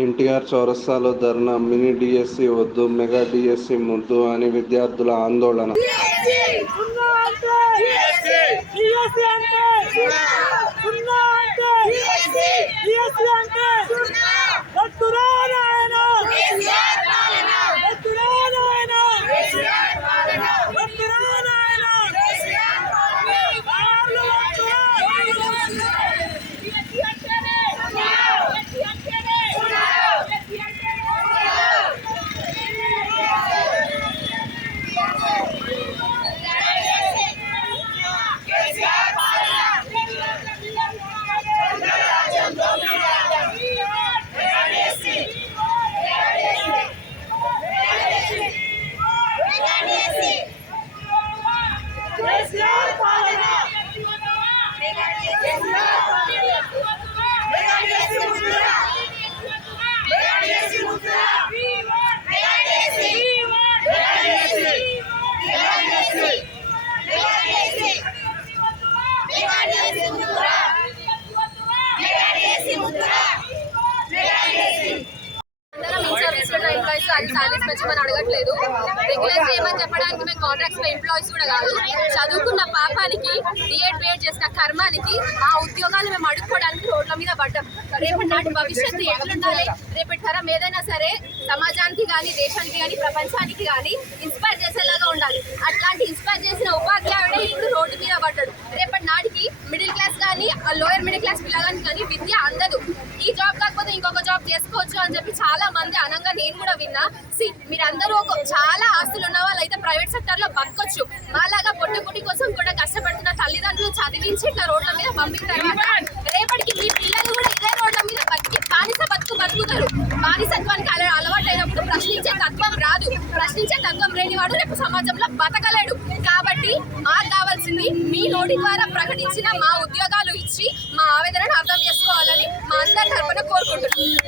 ఎన్టీఆర్ చౌరస్తాలో ధర్నా mini DSC వద్దు mega DSC ముద్దు అని విద్యార్థుల ఆందోళన. అంటే ఎంప్లాయీస్ అది సాలరీస్ పెంచమని అడగట్లేదు. రెగ్యులర్ చేయమని చెప్పడానికి మేము కాంట్రాక్ట్స్ ఎంప్లాయీస్ కూడా కాదు. చదువుకున్న పాపానికి డిఎడ్ బిఎడ్ చేసిన కర్మానికి ఆ ఉద్యోగాలు మేము అడుక్కోవడానికి రోడ్ల మీద పడ్డాం. రేపటి నాటి భవిష్యత్తు ఎట్లుండాలి రేపటి తరం ఏదైనా సరే సమాజానికి కానీ దేశానికి కానీ ప్రపంచానికి కానీ ఇన్స్పైర్ చేసేలాగా ఉండాలి. అట్లాంటి ఇన్స్పైర్ చేసిన ఉపాధ్యాయుడే ఇప్పుడు రోడ్డు మీద పడ్డాడు. రేపటి నాటికి మిడిల్ క్లాస్ కానీ లోయర్ మిడిల్ క్లాస్ పిల్లగానికి కానీ విద్య అందదు అని చెప్పి చాలా మంది అనంగా నేను కూడా విన్నా. సి మీరందరూ ఒక చాలా ఆస్తులు ఉన్న వాళ్ళు అయితే ప్రైవేట్ సెక్టర్లో బతకొచ్చు. మాలాగా పొట్టు పుట్టి కోసం కూడా కష్టపడుతున్న తల్లిదండ్రులు చదివించి ఇట్లా రోడ్ల మీద పంపిన తర్వాత రేపటికి మీ పిల్లలు కూడా ఇదే రోడ్ల మీద బతికి బానిస బతుకు బతుకుతారు. బానిసత్వానికి అల అలవాటైనప్పుడు ప్రశ్నించే తత్వం రాదు. ప్రశ్నించే తత్వం లేనివాడు రేపు సమాజంలో బతకలేడు. కాబట్టి మాకు కావాల్సింది మీ నోటి ద్వారా ప్రకటించిన మా ఉద్యోగాలు ఇచ్చి మా ఆవేదనను అర్థం చేసుకోవాలని మా అందరి తరపున కోరుకుంటున్నాం.